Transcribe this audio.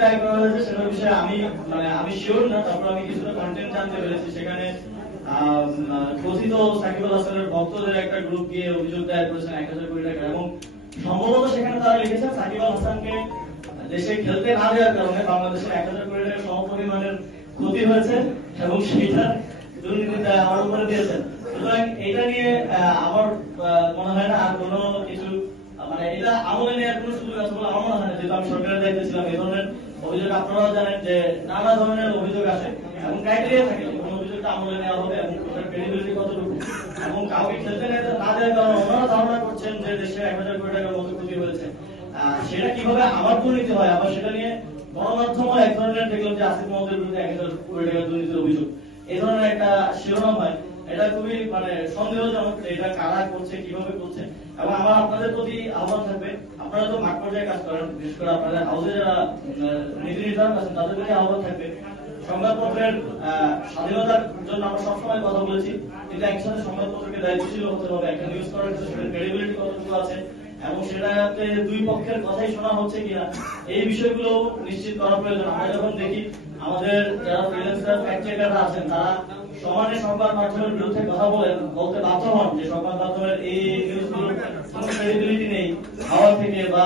দায় করা হয়েছে সেটার বিষয়ে আমি শিওর না। তারপর আমি কিছুটা কন্টেন্ট জানতে পেরেছি, সেখানে কথিত সাকিব আল হাসানের ভক্তদের একটা গ্রুপ গিয়ে অভিযোগ দায়ের করেছেন 1000 কোটি টাকা, এবং সম্ভবত সেখানে তারা লিখেছেন সাকিব আল হাসানকে দেশে খেলতে না দেওয়ার কারণে বাংলাদেশের 1000 কোটি টাকা সমপরিমাণের ক্ষতি হয়েছে, এবং সেটা দুর্নীতিতে আমার উপরে দিয়েছেন। সুতরাং এটা নিয়ে আমার মনে হয় না আর কোনো কিছু, এটা আমলে নেওয়ার কোনো সুযোগ আছে বলে আমার মনে হয় না। যেহেতু আমি সরকারের দায়িত্বে ছিলাম, এই ধরনের অভিযোগ আপনারাও জানেন যে নানা ধরনের অভিযোগ আসে এবং ক্রাইটেরিয়া থাকে কোন অভিযোগটা আমলে নেওয়া হবে এবং ওটার ক্রেডিবিলিটি কতটুকু, এবং কাউকে খেলতে না দেওয়ার কারণে ওনারা ধারণা করছেন যে দেশে 1000 কোটি টাকার মতো ক্ষতি হয়েছে। সেটা কিভাবে আবার দুর্নীতি হয়, আবার সেটা নিয়ে গণমাধ্যমে এক ধরনের দেখলাম যে আসিফ মোহাম্মদের বিরুদ্ধে 1000 কোটি টাকার দুর্নীতির অভিযোগ, এই ধরনের একটা শিরোনাম হয়। এটা খুবই সন্দেহজনক, এটা কারা করছে, কিভাবে করছে। এবং আমার আপনাদের প্রতি আহ্বান থাকবে, আপনারা তো মাঠ পর্যায়ে কাজ করেন, বিশেষ করে আপনাদের হাউসে যারা নীতি নির্ধারক আছেন তাদের প্রতি আহ্বান থাকবে, সংবাদপত্রের স্বাধীনতার জন্য আমরা সবসময় কথা বলেছি, কিন্তু একই সাথে সংবাদপত্রকে দায়িত্বশীল হতে হবে। একটা নিউজ করার ক্ষেত্রে সেটার ক্রেডিবিলিটি কতটুকু আছে এবং সেটাতে দুই পক্ষের কথাই শোনা হচ্ছে কিনা, এই বিষয়গুলো নিশ্চিত করা প্রয়োজন। আমরা যখন দেখি আমাদের যারা ফ্রিল্যান্সার ফ্যাক্ট চেকাররা আছেন, তারা সমানে সংবাদ মাধ্যমের বিরুদ্ধে কথা বলতে বাধ্য হন যে সংবাদ মাধ্যমের এই নিউজগুলোর কোনো ক্রেডিবিলিটি নেই, হাওয়া থেকে বা